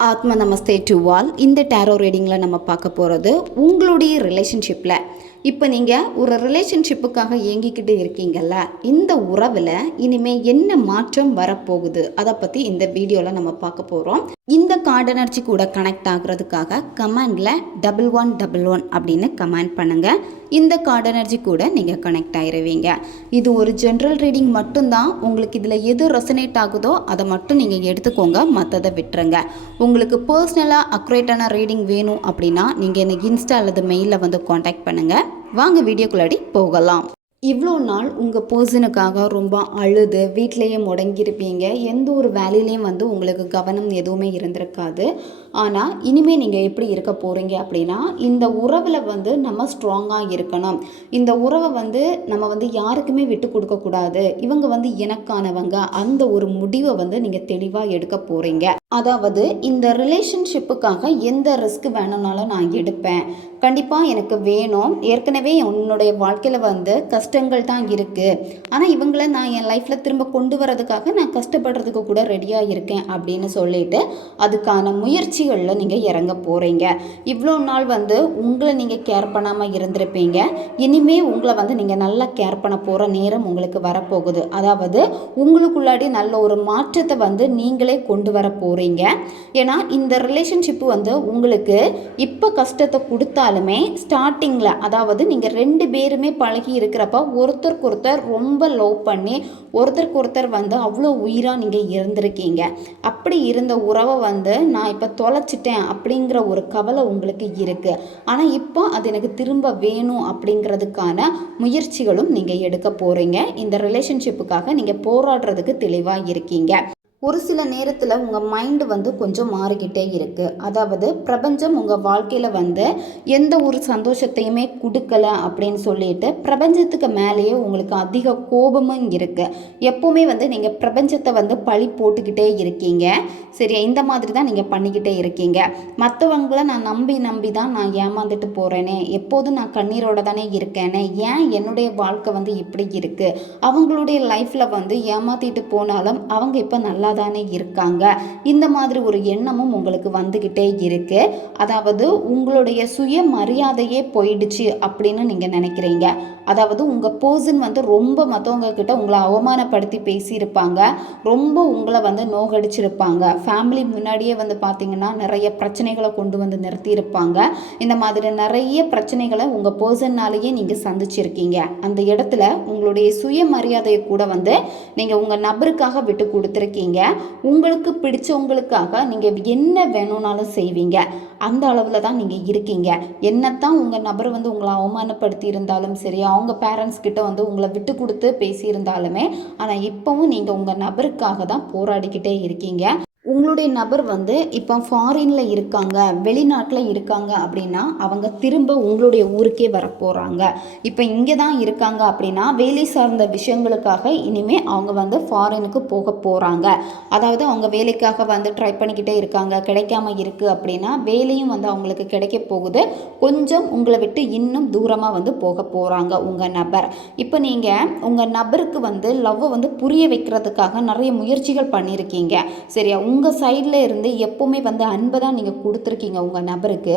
ஆத்ம நமஸ்தே டு வால் இந்த டேரோ ரீடிங்கில் நம்ம பார்க்க போகிறது உங்களுடைய ரிலேஷன்ஷிப்பில் இப்போ நீங்கள் ஒரு ரிலேஷன்ஷிப்புக்காக இயங்கிக்கிட்டு இருக்கீங்கல்ல இந்த உறவில் இனிமேல் என்ன மாற்றம் வரப்போகுது? அதை பற்றி இந்த வீடியோவில் நம்ம பார்க்க போகிறோம் இந்த கார்டு எனர்ஜி கூட கனெக்ட் ஆகுறதுக்காக கமெண்டில் டபுள் ஒன் டபுள் ஒன் அப்படின்னு கமெண்ட் பண்ணுங்கள் இந்த கார்டு எனர்ஜி கூட நீங்கள் கனெக்ட் ஆகிருவீங்க இது ஒரு ஜென்ரல் ரீடிங் மட்டும்தான். உங்களுக்கு இதில் எது ரெசனேட் ஆகுதோ அதை மட்டும் நீங்கள் எடுத்துக்கோங்க. மற்றதை விட்டுருங்க. உங்களுக்கு பர்சனலாக அக்ரேட்டான ரீடிங் வேணும் அப்படின்னா நீங்கள் எனக்கு இன்ஸ்டா அல்லது மெயிலில் வந்து காண்டாக்ட் பண்ணுங்கள் வாங்க வீடியோக்குள்ளாடி போகலாம். இவ்வளோ நாள் உங்கள் பர்சனுக்காக ரொம்ப அழுது வீட்டிலேயே முடங்கியிருப்பீங்க. எந்த ஒரு வேலையிலையும் வந்து உங்களுக்கு கவனம் எதுவுமே இருந்திருக்காது. ஆனால் இனிமேல் நீங்கள் எப்படி இருக்க போகிறீங்க அப்படின்னா இந்த உறவில் வந்து நம்ம ஸ்ட்ராங்காக இருக்கணும். இந்த உறவை வந்து நம்ம வந்து யாருக்குமே விட்டு கொடுக்கக்கூடாது இவங்க வந்து எனக்கானவங்க. அந்த ஒரு முடிவை வந்து நீங்கள் தெளிவாக எடுக்க போகிறீங்க அதாவது இந்த ரிலேஷன்ஷிப்புக்காக எந்த ரிஸ்க் வேணும்னாலும் நான் எடுப்பேன். கண்டிப்பாக எனக்கு வேணும். ஏற்கனவே உன்னுடைய வாழ்க்கையில் வந்து கஷ்டங்கள் தான் இருக்குது ஆனால் இவங்கள நான் என் லைஃப்பில் திரும்ப கொண்டு வரதுக்காக நான் கஷ்டப்படுறதுக்கு கூட ரெடியாக இருக்கேன் அப்படின்னு சொல்லிட்டு அதுக்கான முயற்சிகளில் நீங்கள் இறங்க போகிறீங்க இவ்வளோ நாள் வந்து உங்களை நீங்கள் கேர் பண்ணாமல் இருந்திருப்பீங்க. இனிமே உங்களை வந்து நீங்கள் நல்லா கேர் பண்ண போகிற நேரம் உங்களுக்கு வரப்போகுது. அதாவது உங்களுக்குள்ளாடி நல்ல ஒரு மாற்றத்தை வந்து நீங்களே கொண்டு வர போகிறீங்க ஏன்னா இந்த ரிலேஷன்ஷிப்பு வந்து உங்களுக்கு இப்போ கஷ்டத்தை கொடுத்தாலுமே ஸ்டார்டிங்கில் அதாவது நீங்கள் ரெண்டு பேருமே பழகி இருக்கிறப்ப ஒருத்தருக்கு ஒருத்தர் ரொம்ப லவ் பண்ணி ஒருத்தருக்கு ஒருத்தர் வந்து அவ்வளோ உயிராக நீங்கள் இருந்திருக்கீங்க. அப்படி இருந்த உறவை வந்து நான் இப்போ தொலைச்சிட்டேன் அப்படிங்கிற ஒரு கவலை உங்களுக்கு இருக்குது ஆனால் இப்போ அது எனக்கு திரும்ப வேணும் அப்படிங்கிறதுக்கான முயற்சிகளும் நீங்கள் எடுக்க போகிறீங்க இந்த ரிலேஷன்ஷிப்புக்காக நீங்கள் போராடுறதுக்கு தெளிவாக இருக்கீங்க. ஒரு சில நேரத்தில் உங்கள் மைண்டு வந்து கொஞ்சம் மாறிக்கிட்டே இருக்குது அதாவது பிரபஞ்சம் உங்கள் வாழ்க்கையில் வந்து எந்த ஒரு சந்தோஷத்தையுமே கொடுக்கல அப்படின்னு சொல்லிட்டு பிரபஞ்சத்துக்கு மேலேயே உங்களுக்கு அதிக கோபமும் இருக்குது எப்போவுமே வந்து நீங்கள் பிரபஞ்சத்தை வந்து பழி போட்டுக்கிட்டே இருக்கீங்க. சரி இந்த மாதிரி தான் நீங்கள் பண்ணிக்கிட்டே இருக்கீங்க. மற்றவங்கள நான் நம்பி நம்பி தான் நான் ஏமாந்துட்டு போகிறேனே எப்போதும் நான் கண்ணீரோட தானே இருக்கேனே. ஏன் என்னுடைய வாழ்க்கை வந்து இப்படி இருக்குது அவங்களுடைய லைஃப்பில் வந்து ஏமாற்றிட்டு போனாலும் அவங்க இப்போ நல்லா தானே இருக்காங்க? இந்த மாதிரி ஒரு எண்ணமும் உங்களுக்கு வந்துக்கிட்டே இருக்கு. அதாவது உங்களுடைய சுய மரியாதையே போயிடுச்சு அப்படின்னு நீங்கள் நினைக்கிறீங்க. அதாவது உங்கள் பர்சன் வந்து ரொம்ப மற்றவங்க கிட்ட உங்களை அவமானப்படுத்தி பேசியிருப்பாங்க. ரொம்ப உங்களை வந்து நோகடிச்சிருப்பாங்க. ஃபேமிலி முன்னாடியே வந்து பார்த்தீங்கன்னா நிறைய பிரச்சனைகளை கொண்டு வந்து நிறுத்தியிருப்பாங்க. இந்த மாதிரி நிறைய பிரச்சனைகளை உங்கள் பர்சன்னாலேயே நீங்கள் சந்திச்சிருக்கீங்க. அந்த இடத்துல உங்களுடைய சுயமரியாதையை கூட வந்து நீங்கள் உங்கள் நபருக்காக விட்டு கொடுத்துருக்கீங்க. உங்களுக்கு பிடிச்சவங்களுக்காக நீங்கள் என்ன வேணும்னாலும் செய்வீங்க. அந்த அளவில் தான் நீங்கள் இருக்கீங்க. என்னத்தான் உங்கள் நபர் வந்து உங்களை அவமானப்படுத்தி இருந்தாலும் சரி அவங்க பேரண்ட்ஸ் கிட்ட வந்து உங்களை விட்டு கொடுத்து பேசியிருந்தாலுமே ஆனால் இப்போவும் நீங்கள் உங்கள் நபருக்காக தான் போராடிக்கிட்டே இருக்கீங்க. உங்களுடைய நபர் வந்து இப்போ ஃபாரினில் இருக்காங்க வெளிநாட்டில் இருக்காங்க அப்படின்னா அவங்க திரும்ப உங்களுடைய ஊருக்கே வரப்போகிறாங்க இப்போ இங்கே தான் இருக்காங்க அப்படின்னா வேலை சார்ந்த விஷயங்களுக்காக இனிமேல் அவங்க வந்து ஃபாரினுக்கு போக போகிறாங்க அதாவது அவங்க வேலைக்காக வந்து ட்ரை பண்ணிக்கிட்டே இருக்காங்க கிடைக்காம இருக்குது அப்படின்னா வேலையும் வந்து அவங்களுக்கு கிடைக்க போகுது. கொஞ்சம் உங்களை விட்டு இன்னும் தூரமாக வந்து போக போகிறாங்க உங்கள் நபர். இப்போ நீங்கள் உங்கள் நபருக்கு வந்து லவ்வை வந்து புரிய வைக்கிறதுக்காக நிறைய முயற்சிகள் பண்ணியிருக்கீங்க சரியா? உங்கள் சைடில் இருந்து எப்போவுமே வந்து அன்பை தான் நீங்கள் கொடுத்துருக்கீங்க உங்கள் நபருக்கு.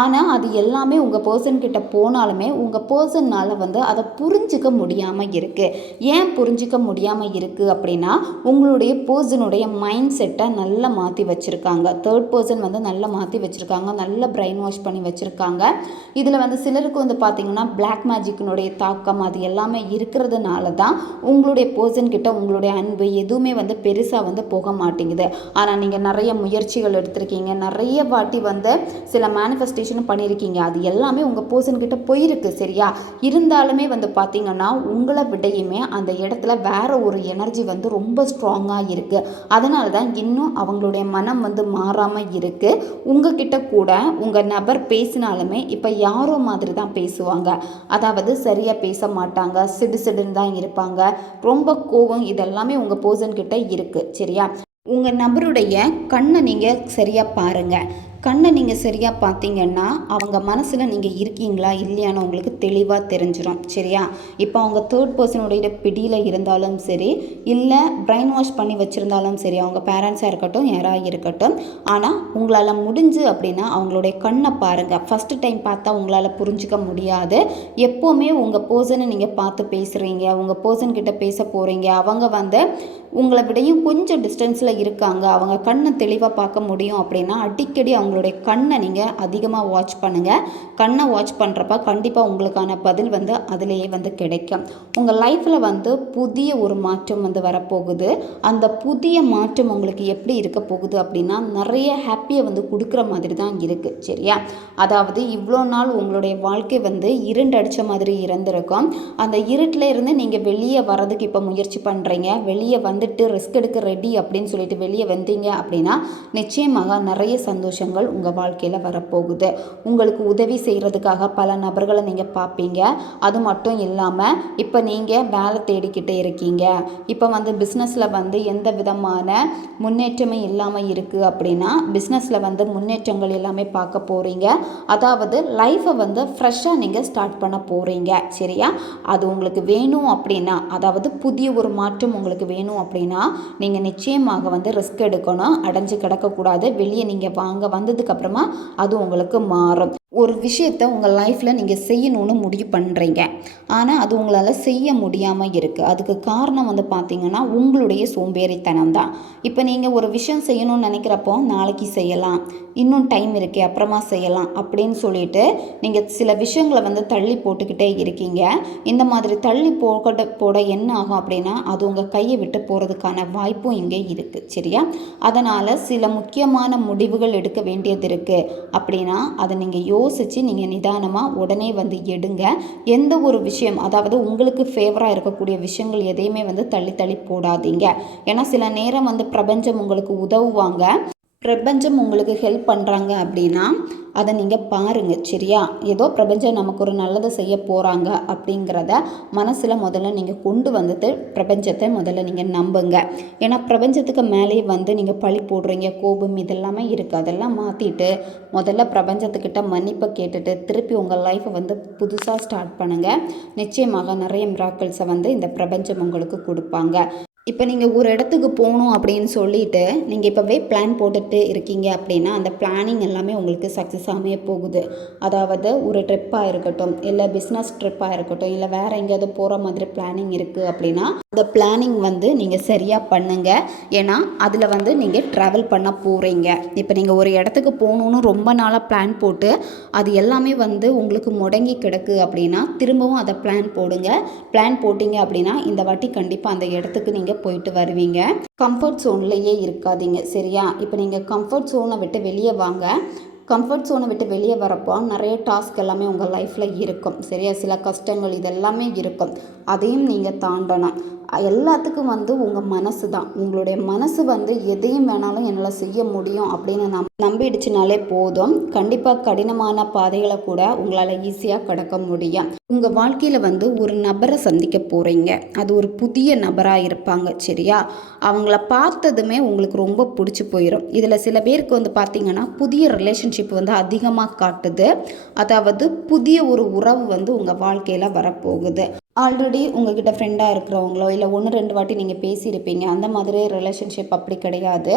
ஆனால் அது எல்லாமே உங்கள் பர்சன்கிட்ட போனாலுமே உங்கள் பர்சன்னால் வந்து அதை புரிஞ்சிக்க முடியாமல் இருக்குது ஏன் புரிஞ்சிக்க முடியாமல் இருக்குது அப்படின்னா உங்களுடைய பர்சனுடைய மைண்ட் செட்டை நல்லா மாற்றி வச்சுருக்காங்க. தேர்ட் பர்சன் வந்து நல்லா மாற்றி வச்சுருக்காங்க நல்லா பிரெயின் வாஷ் பண்ணி வச்சுருக்காங்க. இதில் வந்து சிலருக்கு வந்து பார்த்திங்கன்னா பிளாக் மேஜிக்கினுடைய தாக்கம் அது எல்லாமே இருக்கிறதுனால தான் உங்களுடைய பர்சன்கிட்ட உங்களுடைய அன்பு எதுவுமே வந்து பெருசாக வந்து போக மாட்டேங்குது. ஆனால் நீங்கள் நிறைய முயற்சிகள் எடுத்திருக்கீங்க. நிறைய வாட்டி வந்து சில மேனிஃபெஸ்டேஷனும் பண்ணியிருக்கீங்க. அது எல்லாமே உங்கள் பர்சன்கிட்ட போயிருக்கு சரியா? இருந்தாலுமே வந்து பார்த்தீங்கன்னா உங்களை விடையுமே அந்த இடத்துல வேற ஒரு எனர்ஜி வந்து ரொம்ப ஸ்ட்ராங்காக இருக்குது அதனால தான் இன்னும் அவங்களுடைய மனம் வந்து மாறாமல் இருக்குது உங்ககிட்ட கூட உங்கள் நபர் பேசினாலுமே இப்போ யாரோ மாதிரி தான் பேசுவாங்க. அதாவது சரியாக பேச மாட்டாங்க சிடு சிடுன்னு தான் இருப்பாங்க. ரொம்ப கோவம் இதெல்லாமே உங்கள் பர்சன்கிட்ட இருக்குது சரியா? உங்கள் நபருடைய கண்ணை நீங்கள் சரியாக பாருங்கள் கண்ணை நீங்கள் சரியாக பார்த்தீங்கன்னா அவங்க மனசில் நீங்கள் இருக்கீங்களா இல்லையான்னு உங்களுக்கு தெளிவாக தெரிஞ்சிடும் சரியா? இப்போ அவங்க தேர்ட் பர்சனுடைய பிடியில் இருந்தாலும் சரி இல்லை பிரெயின் வாஷ் பண்ணி வச்சுருந்தாலும் சரி அவங்க பேரண்ட்ஸாக இருக்கட்டும் யாராக இருக்கட்டும் ஆனால் உங்களால் முடிஞ்சு அப்படின்னா அவங்களுடைய கண்ணை பாருங்கள் ஃபஸ்ட்டு டைம் பார்த்தா உங்களால் புரிஞ்சிக்க முடியாது. எப்போவுமே உங்கள் பர்சனை நீங்கள் பார்த்து பேசுகிறீங்க உங்கள் பர்சன்கிட்ட பேச போகிறீங்க அவங்க வந்து உங்களை விடையும் கொஞ்சம் டிஸ்டன்ஸில் இருக்காங்க. அவங்க கண்ணை தெளிவாக பார்க்க முடியும் அப்படின்னா அடிக்கடி அவங்களுடைய கண்ணை நீங்கள் அதிகமாக வாட்ச் பண்ணுங்கள் கண்ணை வாட்ச் பண்ணுறப்ப கண்டிப்பாக உங்களுக்கான பதில் வந்து அதிலேயே வந்து கிடைக்கும். உங்கள் லைஃப்பில் வந்து புதிய ஒரு மாற்றம் வந்து வரப்போகுது. அந்த புதிய மாற்றம் உங்களுக்கு எப்படி இருக்க போகுது அப்படின்னா நிறைய ஹாப்பியை வந்து கொடுக்குற மாதிரி தான் இருக்குது சரியா? அதாவது இவ்வளோ நாள் உங்களுடைய வாழ்க்கை வந்து இருண்டு அடித்த மாதிரி இருந்திருக்கும். அந்த இருட்டில் இருந்து நீங்கள் வெளியே வர்றதுக்கு இப்போ முயற்சி பண்ணுறீங்க வெளியே வந்து வந்துட்டு ரிஸ்க் எடுக்க ரெடி அப்படின்னு சொல்லிட்டு வெளியே வந்தீங்க அப்படின்னா நிச்சயமாக நிறைய சந்தோஷங்கள் உங்கள் வாழ்க்கையில் வரப்போகுது. உங்களுக்கு உதவி செய்கிறதுக்காக பல நபர்களை நீங்கள் பார்ப்பீங்க. அது மட்டும் இல்லாமல் இப்போ நீங்கள் வேலை தேடிக்கிட்டே இருக்கீங்க. இப்போ வந்து பிஸ்னஸில் வந்து எந்த விதமான முன்னேற்றமே இல்லாமல் இருக்குது அப்படின்னா பிஸ்னஸில் வந்து முன்னேற்றங்கள் எல்லாமே பார்க்க போகிறீங்க அதாவது லைஃப்பை வந்து ஃப்ரெஷ்ஷாக நீங்கள் ஸ்டார்ட் பண்ண போகிறீங்க சரியா? அது உங்களுக்கு வேணும் அப்படின்னா அதாவது புதிய ஒரு மாற்றம் உங்களுக்கு வேணும் அப்படின்னா நீங்கள் நிச்சயமாக வந்து ரிஸ்க் எடுக்கணும். அடைஞ்சு கிடக்கக்கூடாது. வெளியே நீங்கள் வாங்க வந்ததுக்கப்புறமா அது உங்களுக்கு மாறும். ஒரு விஷயத்தை உங்கள் லைஃப்பில் நீங்கள் செய்யணும்னு முடிவு பண்ணுறீங்க ஆனால் அது உங்களால் செய்ய முடியாமல் இருக்குது அதுக்கு காரணம் வந்து பார்த்தீங்கன்னா உங்களுடைய சோம்பேறித்தனம் தான் இப்போ நீங்கள் ஒரு விஷயம் செய்யணும்னு நினைக்கிறப்போ நாளைக்கு செய்யலாம். இன்னும் டைம் இருக்கே அப்புறமா செய்யலாம் அப்படின்னு சொல்லிட்டு நீங்கள் சில விஷயங்களை வந்து தள்ளி போட்டுக்கிட்டே இருக்கீங்க. இந்த மாதிரி தள்ளி போட போட என்ன ஆகும் அப்படின்னா அது உங்கள் கையை விட்டு போகிறதுக்கான வாய்ப்பும் இங்கே இருக்குது சரியா? அதனால் சில முக்கியமான முடிவுகள் எடுக்க வேண்டியது இருக்குது அப்படின்னா அதை நீங்கள் யோ யோசித்து நீங்கள் நிதானமாக உடனே வந்து எடுங்க. எந்த ஒரு விஷயம் அதாவது உங்களுக்கு ஃபேவராக இருக்கக்கூடிய விஷயங்கள் எதையுமே வந்து தள்ளி தள்ளி போடாதீங்க. ஏன்னா சில நேரம் வந்து பிரபஞ்சம் உங்களுக்கு உதவுவாங்க. பிரபஞ்சம் உங்களுக்கு ஹெல்ப் பண்ணுறாங்க அப்படின்னா அதை நீங்கள் பாருங்கள் சரியா? ஏதோ பிரபஞ்சம் நமக்கு ஒரு நல்லதை செய்ய போகிறாங்க அப்படிங்கிறத மனசில் முதல்ல நீங்கள் கொண்டு வந்துட்டு பிரபஞ்சத்தை முதல்ல நீங்கள் நம்புங்க. ஏன்னா பிரபஞ்சத்துக்கு மேலேயே வந்து நீங்கள் பழி போடுறீங்க கோபம் இதெல்லாமே இருக்குது அதெல்லாம் மாற்றிட்டு முதல்ல பிரபஞ்சத்துக்கிட்ட மன்னிப்பை கேட்டுட்டு திருப்பி உங்கள் லைஃப்பை வந்து புதுசாக ஸ்டார்ட் பண்ணுங்கள் நிச்சயமாக நிறைய மிராக்கிள்ஸை வந்து இந்த பிரபஞ்சம் உங்களுக்கு கொடுப்பாங்க. இப்போ நீங்கள் ஒரு இடத்துக்கு போகணும் அப்படின்னு சொல்லிட்டு நீங்கள் இப்போவே பிளான் போட்டுட்டு இருக்கீங்க அப்படின்னா அந்த பிளானிங் எல்லாமே உங்களுக்கு சக்ஸஸ் அமைய போகுது. அதாவது ஒரு ட்ரிப்பாக இருக்கட்டும் இல்லை பிஸ்னஸ் ட்ரிப்பாக இருக்கட்டும் இல்லை வேறு எங்கேயாவது போகிற மாதிரி பிளானிங் இருக்குது அப்படின்னா அந்த பிளானிங் வந்து நீங்கள் சரியாக பண்ணுங்கள் ஏன்னா அதில் வந்து நீங்கள் ட்ராவல் பண்ண போகிறீங்க இப்போ நீங்கள் ஒரு இடத்துக்கு போகணுன்னு ரொம்ப நாளாக பிளான் போட்டு அது எல்லாமே வந்து உங்களுக்கு முடங்கி கிடக்கு அப்படின்னா திரும்பவும் அதை பிளான் போடுங்க. பிளான் போட்டிங்க அப்படின்னா இந்த வாட்டி கண்டிப்பாக அந்த இடத்துக்கு நீங்கள் போயிட்டு வருவீங்க. கம்ஃபர்ட் ஜோன்லேயே இருக்காதீங்க சரியா? இப்போ நீங்கள் கம்ஃபர்ட் ஜோனை விட்டு வெளியே வாங்க. கம்ஃபர்ட் ஜோனை விட்டு வெளியே வரப்போ நிறைய டாஸ்க் எல்லாமே உங்கள் லைஃப்பில் இருக்கும் சரியா? சில கஷ்டங்கள் இதெல்லாமே இருக்கும். அதையும் நீங்கள் தாண்டணும். எல்லாத்துக்கும் வந்து உங்கள் மனசு தான். உங்களுடைய மனசு வந்து எதையும் வேணாலும் என்னால் செய்ய முடியும் அப்படின்னு நம் நம்பிடுச்சுனாலே போதும். கண்டிப்பாக கடினமான பாதைகளை கூட உங்களால் ஈஸியாக கடக்க முடியும். உங்கள் வாழ்க்கையில் வந்து ஒரு நபரை சந்திக்க போகிறீங்க அது ஒரு புதிய நபராக இருப்பாங்க சரியா? அவங்கள பார்த்ததுமே உங்களுக்கு ரொம்ப பிடிச்சி போயிடும் இதில் சில பேருக்கு வந்து பார்த்திங்கன்னா புதிய ரிலேஷன்ஷிப் வந்து அதிகமாக காட்டுது. அதாவது புதிய ஒரு உறவு வந்து உங்கள் வாழ்க்கையில் வரப்போகுது. ஆல்ரெடி உங்ககிட்ட ஃப்ரெண்டாக இருக்கிறவங்களோ இல்லை ஒன்று ரெண்டு வாட்டி நீங்கள் பேசியிருப்பீங்க அந்த மாதிரி ரிலேஷன்ஷிப் அப்படி கிடையாது.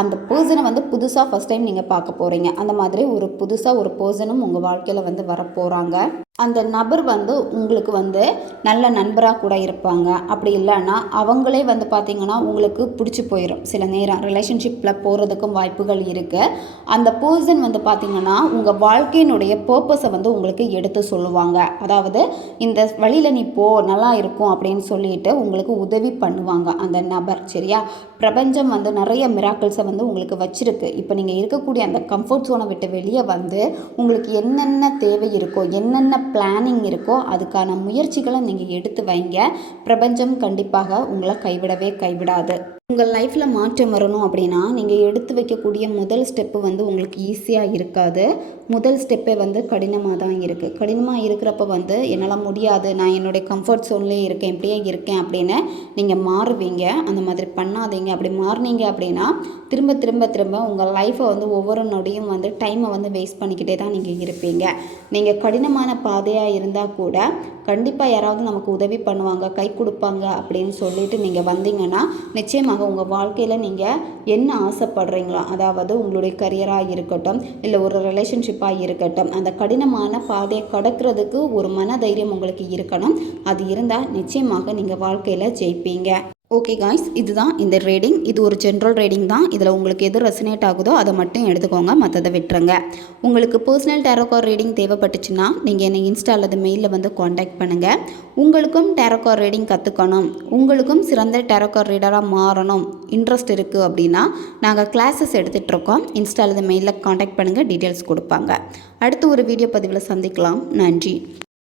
அந்த பர்சனை வந்து புதுசாக ஃபஸ்ட் டைம் நீங்கள் பார்க்க போகிறீங்க அந்த மாதிரி ஒரு புதுசாக ஒரு பர்சனும் உங்கள் வாழ்க்கையில் வந்து வரப்போகிறாங்க அந்த நபர் வந்து உங்களுக்கு வந்து நல்ல நண்பராக கூட இருப்பாங்க. அப்படி இல்லைன்னா அவங்களே வந்து பார்த்திங்கன்னா உங்களுக்கு பிடிச்சி போயிடும் சில நேரம் ரிலேஷன்ஷிப்பில் போகிறதுக்கும் வாய்ப்புகள் இருக்குது அந்த பர்சன் வந்து பார்த்திங்கன்னா உங்கள் வாழ்க்கையினுடைய பர்பஸை வந்து உங்களுக்கு எடுத்து சொல்லுவாங்க. அதாவது இந்த வழியில் நீ போ நல்லா இருக்கும் அப்படின்னு சொல்லிட்டு உங்களுக்கு உதவி பண்ணுவாங்க அந்த நபர். சரியா? பிரபஞ்சம் வந்து நிறைய மிராக்கிள்ஸை வந்து உங்களுக்கு வச்சுருக்கு. இப்போ நீங்கள் இருக்கக்கூடிய அந்த கம்ஃபர்ட் ஜோனை விட்டு வெளியே வந்து உங்களுக்கு என்னென்ன தேவை இருக்கோ என்னென்ன பிளானிங் இருக்கோ அதுக்கான முயற்சிகளை நீங்கள் எடுத்து வைங்க. பிரபஞ்சம் கண்டிப்பாக உங்களை கைவிடவே கைவிடாது. உங்கள் லைஃப்பில் மாற்றம் வரணும் அப்படின்னா நீங்கள் எடுத்து வைக்கக்கூடிய முதல் ஸ்டெப்பு வந்து உங்களுக்கு ஈஸியாக இருக்காது. முதல் ஸ்டெப்பே வந்து கடினமாக தான் இருக்குது கடினமாக இருக்கிறப்ப வந்து என்னால் முடியாது. நான் என்னுடைய கம்ஃபர்ட் சோன்லேயே இருக்கேன் இப்படியே இருக்கேன் அப்படின்னு நீங்கள் மாறுவீங்க. அந்த மாதிரி பண்ணாதீங்க. அப்படி மாறினீங்க அப்படின்னா திரும்ப திரும்ப திரும்ப உங்கள் லைஃப்பை வந்து ஒவ்வொரு நொடியும் வந்து டைமை வந்து வேஸ்ட் பண்ணிக்கிட்டே தான் நீங்கள் இருப்பீங்க. நீங்கள் கடினமான பாதையாக இருந்தால் கூட கண்டிப்பாக யாராவது நமக்கு உதவி பண்ணுவாங்க கை கொடுப்பாங்க அப்படின்னு சொல்லிட்டு நீங்கள் வந்தீங்கன்னா நிச்சயமாக உங்கள் வாழ்க்கையில் நீங்கள் என்ன ஆசைப்படுறீங்களோ அதாவது உங்களுடைய கரியராக இருக்கட்டும் இல்லை ஒரு ரிலேஷன்ஷிப்பாக இருக்கட்டும் அந்த கடினமான பாதையை கடக்கிறதுக்கு ஒரு மன தைரியம் உங்களுக்கு இருக்கணும். அது இருந்தால் நிச்சயமாக நீங்கள் வாழ்க்கையில் ஜெயிப்பீங்க. ஓகே காய்ஸ் இதுதான் இந்த ரீடிங் இது ஒரு ஜென்ரல் ரீடிங் தான். இதில் உங்களுக்கு எது ரெசனேட் ஆகுதோ அதை மட்டும் எடுத்துக்கோங்க. மற்றதை விட்டுருங்க. உங்களுக்கு பர்சனல் டேரோகார் ரீடிங் தேவைப்பட்டுச்சுன்னா நீங்கள் என்னை இன்ஸ்டா அல்லது மெயிலில் வந்து காண்டாக்ட் பண்ணுங்கள் உங்களுக்கும் டேரோகார் ரீடிங் கற்றுக்கணும் உங்களுக்கும் சிறந்த டேரோகார் ரீடராக மாறணும். இன்ட்ரெஸ்ட் இருக்குது அப்படின்னா நாங்கள் கிளாஸஸ் எடுத்துகிட்ருக்கோம் இன்ஸ்டா அல்லது மெயிலில் காண்டாக்ட் பண்ணுங்கள் டீட்டெயில்ஸ் கொடுப்பாங்க. அடுத்து ஒரு வீடியோ பதிவில் சந்திக்கலாம். நன்றி.